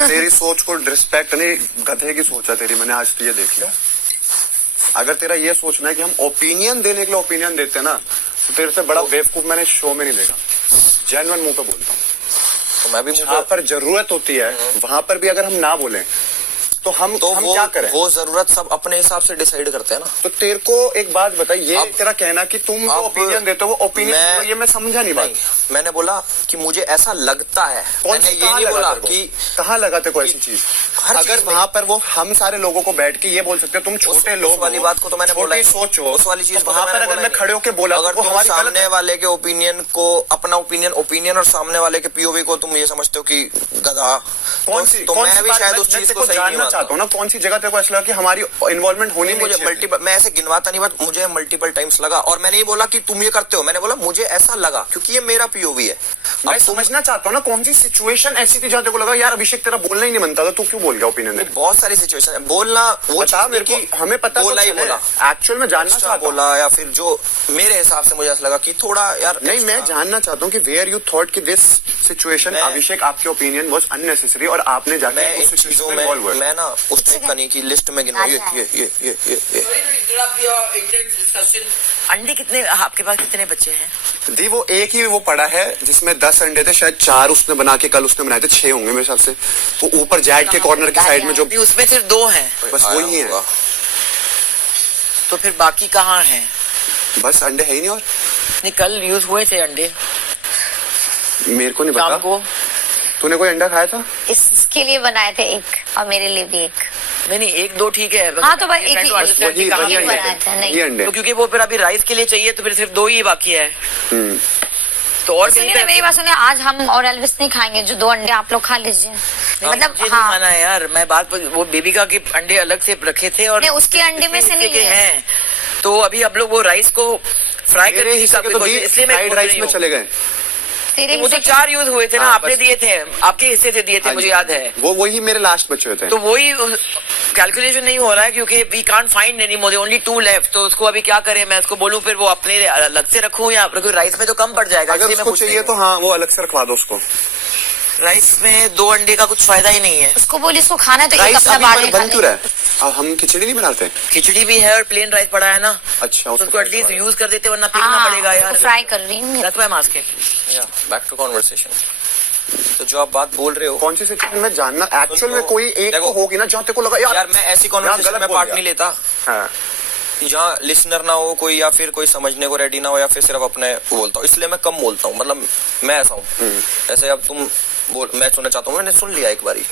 तेरी सोच को रिस्पेक्ट नहीं, गधे की सोच है तेरी, मैंने आज तो ये देख लिया। अगर तेरा ये सोचना है कि हम ओपिनियन देने के लिए ओपिनियन देते ना, तो तेरे से बड़ा बेवकूफ मैंने शो में नहीं देखा। जेन्युइन मुंह पे बोलता हूँ। तो मैं भी जहाँ पर जरूरत होती है वहां पर भी अगर हम ना बोलें तो हम क्या करें? वो जरूरत सब अपने हिसाब से डिसाइड करते हैं ना। तो तेरे को एक बात बता, ये तेरा कहना कि तुम ओपिनियन देते हो, वो ओपिनियन ये मैं समझा नहीं बात। मैंने बोला कि मुझे ऐसा लगता है। मैंने ये नहीं बोला कि कहाँ लगा तेरे को ऐसी चीज। अगर वहाँ पर वो हम सारे लोगों को बैठ के ये बोल सकते हो तुम छोटे लोग वाली बात को तो मैंने बोला, सोचो उस वाली चीज वहाँ पर अगर मैं खड़े होकर बोला, अगर तुम सामने वाले के ओपिनियन को अपना ओपिनियन और सामने वाले के पीओवी को तुम ये समझते हो कि गधा, कौन सी, तो मैं भी शायद उस चीज को जानना चाहता हूँ ना, कौन सी जगह तेरे को ऐसा लगा कि हमारी इन्वॉल्वमेंट होनी। मुझे मल्टीपल, मैं ऐसे गिनवाता नहीं, बट मुझे मल्टीपल टाइम्स लगा। और मैंने ये बोला कि तुम ये करते हो, मैंने बोला मुझे ऐसा लगा क्योंकि ये मेरा पीओवी है। मैं समझना चाहता हूँ ना कौन सी सिचुएशन ऐसी थी जहाँ तेरे को लगा यार अभिषेक तेरा बोलना ही नहीं बनता था, तू क्यों बोल गया ओपिनियन? बहुत सारी सिचुएशन है, बोलना वो बता मेरे को, हमें पता बोला ही बोला, एक्चुअल में जानना चाहता बोला, या फिर जो मेरे हिसाब से मुझे ऐसा लगा कि थोड़ा यार नहीं, मैं जानना चाहता हूँ कि वेयर यू थॉट कि दिस सिचुएशन अभिषेक आपके ओपिनियन वाज अननेसेसरी और आपने जाके उस चीजों में मैं ना उस टाइप का नहीं कि लिस्ट में गिनवा ये अंडे कितने आपके पास, कितने बच्चे हैं? दी वो एक ही वो पड़ा है जिसमें 10 अंडे थे, शायद 4 उसने बना के कल उसने बनाए थे, 6 होंगे मेरे हिसाब से। वो ऊपर जैड के कॉर्नर की साइड में जो, उसमें सिर्फ 2 हैं, बस वही है। तो फिर बाकी कहाँ हैं? बस अंडे है ही नहीं। और नहीं, कल यूज हुए थे अंडे, मेरे को नहीं पता। को तूने कोई अंडा खाया था? इसके लिए बनाए थे एक और मेरे लिए भी एक। नहीं 1-2 ठीक है। हाँ तो भाई एक ही बनाया था। नहीं, तो क्योंकि वो फिर अभी राइस के लिए चाहिए तो फिर सिर्फ 2 ही बाकी है। तो और सुनिए ना मेरी बात सुनिए, आज हम और एल्विस नहीं खाएंगे, जो 2 अंडे आप लोग खा लीजिए। मतलब हाँ खाना है यार, मैं बात वो बेबिका के अंडे अलग से रखे थे और उसके अंडे में से नहीं है। तो अभी आप लोग वो राइस को फ्राई करके इसलिए मैं राइस में चले गए। वो तो 4 यूज हुए थे ना, आपने दिए थे, आपके हिस्से से दिए थे, मुझे याद है। वही मेरे लास्ट बचे हुए थे। तो वही कैलकुलेशन नहीं हो रहा है क्योंकि we can't find any more, only 2 left. तो उसको अभी क्या करें, मैं उसको बोलूं फिर वो अपने अलग से रखूं या राइस में तो कम पड़ जाएगा। अगर उसको चाहिए तो हाँ वो अलग से रखवा दो उसको। राइस में 2 अंडे का कुछ फायदा ही नहीं है। उसको बोलिए इसको खाना है तो एक अपना बन क्यों रहा है? अब हम खिचड़ी नहीं बनाते? खिचड़ी भी है और प्लेन राइस पड़ा है ना। अच्छा, तो उसको एटलीस्ट यूज कर देते वरना फेंकना पड़ेगा यार। फ्राई कर रही हूँ। That's why I'm asking. Back to conversation. तो जो आप बात बोल रहे हो, कौन सी सिचुएशन में जानना एक्चुअल में कोई एक तो होगी ना जहाँ तेरे को लगा यार मैं ऐसी कॉन्वर्सेशन में पार्ट नहीं लेता जहाँ लिसनर ना हो कोई, या फिर कोई समझने को रेडी ना हो, या फिर सिर्फ अपने बोलता हूँ, इसलिए मैं कम बोलता हूँ। मतलब मैं ऐसा हूँ, ऐसे अब तुम मैं सुनना चाहता हूँ, मैंने सुन लिया एक बारी,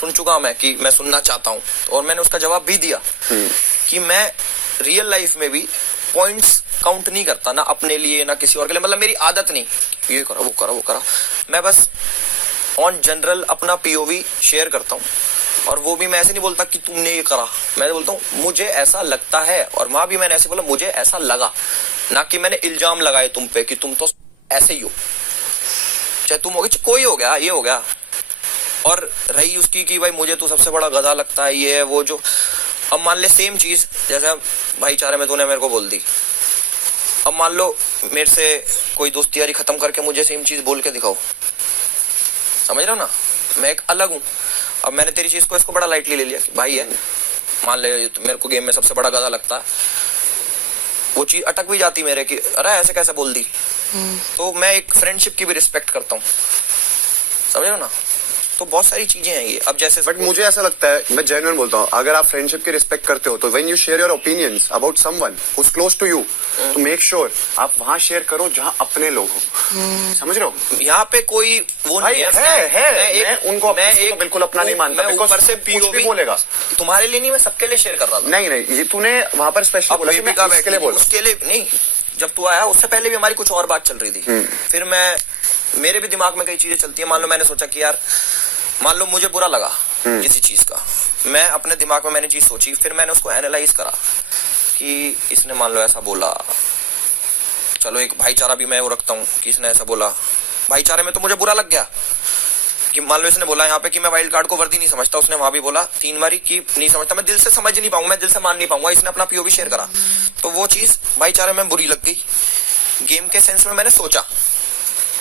सुन चुका मैं कि मैं सुनना चाहता हूँ, और मैंने उसका जवाब भी दिया कि मैं रियल लाइफ में भी पॉइंट्स काउंट नहीं करता, ना अपने लिए ना किसी और के लिए। मतलब मेरी आदत नहीं ये करा वो करा, मैं बस ऑन जनरल अपना पीओवी शेयर करता हूँ। और वो भी मैं ऐसे नहीं बोलता कि तुमने ये करा, मैं बोलता हूँ मुझे ऐसा लगता है। और वहां भी मैंने ऐसे बोला मुझे ऐसा लगा, ना कि मैंने इल्जाम लगाए तुम पे कि तुम तो ऐसे ही हो, चाहे तुम हो गए कोई हो गया ये हो गया। और रही उसकी कि भाई मुझे तो सबसे बड़ा गधा लगता है ये है वो जो, अब मान ले सेम चीज जैसे भाईचारे में तूने मेरे को बोल दी, अब मान लो मेरे से कोई दोस्ती यारी खत्म करके मुझे सेम चीज बोल के दिखाओ, समझ रहे हो ना, मैं एक अलग हूँ। अब मैंने तेरी चीज को इसको बड़ा लाइटली ले लिया कि भाई है, मान ले मेरे को गेम में सबसे बड़ा गधा लगता है, वो चीज अटक भी जाती मेरे कि अरे ऐसे कैसे बोल दी। तो मैं एक फ्रेंडशिप की भी रिस्पेक्ट करता हूँ, समझ रहे हो ना। तो बहुत सारी चीजें हैं ये। अब जैसे बट मुझे ऐसा लगता है, मैं जेन्युइन बोलता हूँ, अगर आप फ्रेंडशिप की रिस्पेक्ट करते हो तो when you share your opinions about someone who is close to you, तो मेक श्योर आप वहां शेयर करो जहां अपने लोग हो। समझ रहे हो, यहाँ पे कोई वो नहीं है। मैं उनको बिल्कुल अपना नहीं मानता, ऊपर से भी बोलेगा तुम्हारे लिए नहीं, मैं सबके लिए शेयर कर रहा था। नहीं ये तूने वहां पर स्पेशली बोला कि मैं इसके लिए बोला, उसके लिए नहीं। जब तू आया उससे पहले भी हमारी कुछ और बात चल रही थी, फिर मेरे भी दिमाग में कई चीजें चलती है। मान लो मैंने सोचा कि यार, मान लो मुझे बुरा लगा किसी चीज का, मैं अपने दिमाग में मैंने चीज सोची, फिर मैंने उसको एनालाइज करा कि इसने मान लो ऐसा बोला, चलो एक भाईचारा भी मैं वो रखता हूँ कि इसने ऐसा बोला, भाईचारे में तो मुझे बुरा लग गया कि मान लो इसने बोला यहाँ पे कि मैं वाइल्ड कार्ड को वर्दी नहीं समझता, उसने वहां भी बोला 3 बारी कि नहीं समझता, मैं दिल से समझ नहीं पाऊंगा, मैं दिल से मान नहीं पाऊंगा, इसने अपना पीओवी शेयर करा, तो वो चीज भाईचारे में बुरी लग गई। गेम के सेंस में मैंने सोचा,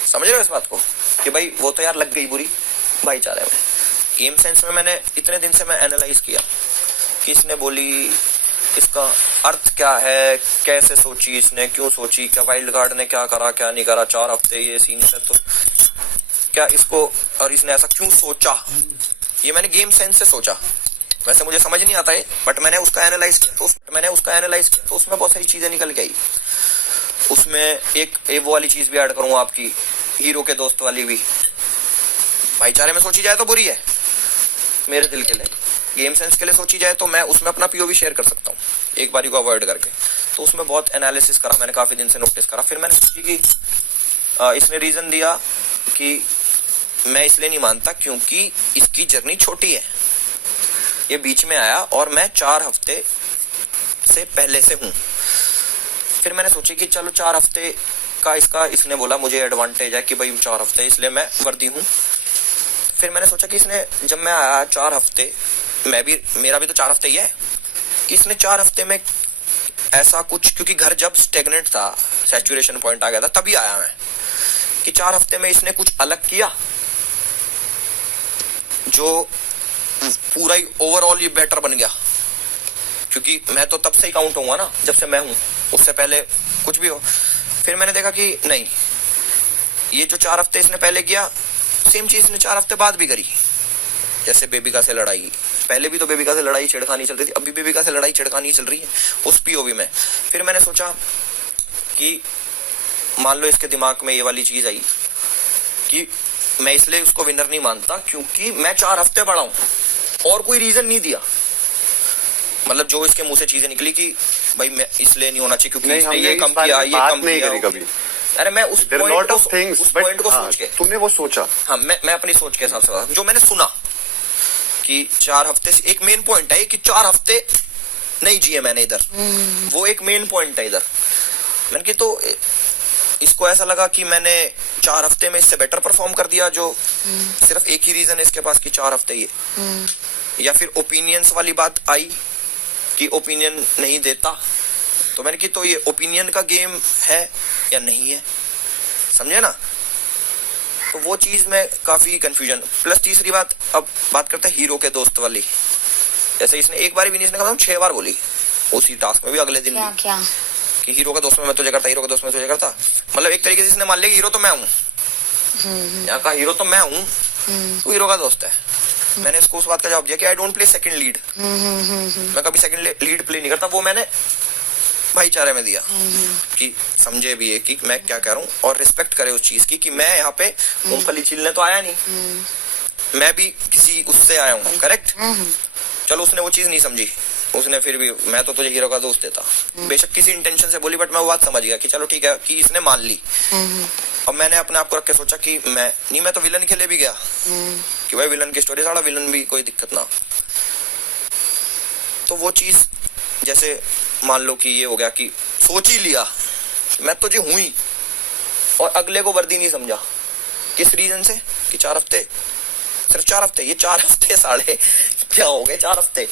समझ रहे हो इस बात को, कि भाई वो तो यार लग गई बुरी भाईचारे में, गेम सेंस में मैंने इतने दिन से मैं एनालाइज किया कि इसने बोली, इसका अर्थ क्या है, कैसे सोची इसने, क्यों सोची, क्या वाइल्ड कार्ड ने क्या करा क्या नहीं करा, 4 हफ्ते ये सीन है तो क्या इसको, और इसने ऐसा क्यों सोचा, ये मैंने गेम सेंस से सोचा। वैसे मुझे समझ नहीं आता है, बट मैंने उसका एनालाइज किया तो उसमें बहुत सारी चीजें निकल के आई। उसमें एक वो वाली चीज भी ऐड करूंगा आपकी, हीरो के दोस्त वाली भी। भाईचारे में सोची जाए तो बुरी है मेरे दिल के लिए, गेम सेंस के लिए सोची जाए तो मैं उसमें अपना पीओवी शेयर कर सकता हूँ एक बारी को अवॉइड करके। तो उसमें बहुत एनालिसिस करा मैंने, काफी दिन से नोटिस करा। फिर मैंने सोची कि इसने रीजन दिया कि मैं इसलिए नहीं मानता क्योंकि इसकी जर्नी छोटी है, ये बीच में आया और मैं 4 हफ्ते से पहले से हूँ। फिर मैंने सोची कि चलो 4 हफ्ते का इसने बोला मुझे एडवांटेज है कि भाई 4 हफ्ते इसलिए मैं वर्दी हूँ। फिर मैंने सोचा कि इसने जब मैं आया 4 हफ्ते, मेरा भी तो 4 हफ्ते ही है, कि इसने 4 हफ्ते में ऐसा कुछ, क्योंकि घर जब स्टेगनेंट था, सैचुरेशन पॉइंट आ गया था, तभी आया मैं, कि 4 हफ्ते में इसने कुछ अलग किया जो पूरा ही ओवरऑल ये बेटर बन गया। क्योंकि मैं तो तब से ही काउंट होऊंगा ना जब से मैं हूं, उससे पहले कुछ भी हो। फिर मैंने देखा कि नहीं, ये जो 4 हफ्ते इसने पहले किया, सेम चीज इसने 4 हफ्ते बाद भी करी। जैसे बेबिका से लड़ाई, पहले भी तो बेबिका से लड़ाई छिड़खानी चल रही थी, अभी बेबिका से लड़ाई छिड़खानी चल रही है उस पीओवी में। फिर मैंने सोचा कि मान लो इसके दिमाग में ये वाली चीज आई कि मैं इसलिए उसको विनर नहीं मानता क्योंकि मैं 4 हफ्ते बड़ा हूं, और कोई रीजन नहीं दिया। मतलब जो इसके मुंह से चीजें निकली कि भाई मैं इसलिए नहीं होना चाहिए क्योंकि इसने ये कम किया, ये कम किया कभी। अरे मैं उस पॉइंट को सोच के, तुमने वो सोचा, हाँ मैं अपनी सोच के हिसाब से जो मैंने सुना कि 4 हफ्ते से एक मेन पॉइंट है कि 4 हफ्ते नहीं जिए मैंने इधर, वो एक मेन पॉइंट है इधर। मैंने कि तो इसको ऐसा लगा कि मैंने 4 हफ्ते में इससे बेटर परफॉर्म कर दिया, जो सिर्फ एक ही रीजन है इसके पास कि 4 हफ्ते ये, या फिर ओपिनियंस वाली बात आई कि ओपिनियन नहीं देता। तो मैंने कि तो ये ओपिनियन का गेम है या नहीं है, समझे ना। तो वो चीज में काफी कंफ्यूजन। प्लस तीसरी बात, अब बात करते हैं हीरो के दोस्त वाली। जैसे इसने एक बार भी नहीं, इसने कहा 6 बार बोली उसी टास्क में भी, अगले दिन भी क्या कि हीरो का दोस्त में मैं तुझे करता, हीरो का दोस्त में तुझे करता। मतलब एक तरीके से इसने मान लिया हीरो तो मैं हूँ, यहाँ का हीरो तो मैं हूँ, तू हीरो का दोस्त है। मैंने इसको उस बात का जवाब दिया कि I don't play second lead, मैं कभी सेकंड लीड प्ले नहीं करता। वो मैंने भाईचारे में दिया कि समझे भी है कि मैं क्या कह रहा हूँ और रिस्पेक्ट करे उस चीज की कि मैं यहाँ पे मूंगफली छीलने तो आया नहीं, मैं भी किसी उससे आया हूँ, करेक्ट। चलो उसने वो चीज नहीं समझी, उसने फिर भी मैं तो तुझे हीरो का दोस्त देता, बेशक किसी इंटेंशन से बोली, बट मैं वो बात समझ गया कि चलो ठीक है कि इसने मान ली। अब मैंने अपने आप को रख के सोचा कि मैं तो विलन के लिए भी गया कि भाई विलन की स्टोरी, सारा विलन भी कोई दिक्कत ना। तो वो चीज जैसे मान लो कि ये हो गया कि सोच ही लिया मैं तो जी हूं ही, और अगले को वर्दी नहीं समझा। किस रीजन से कि 4 हफ्ते, सिर्फ 4 हफ्ते, ये 4 हफ्ते साढ़े क्या हो गए 4 हफ्ते।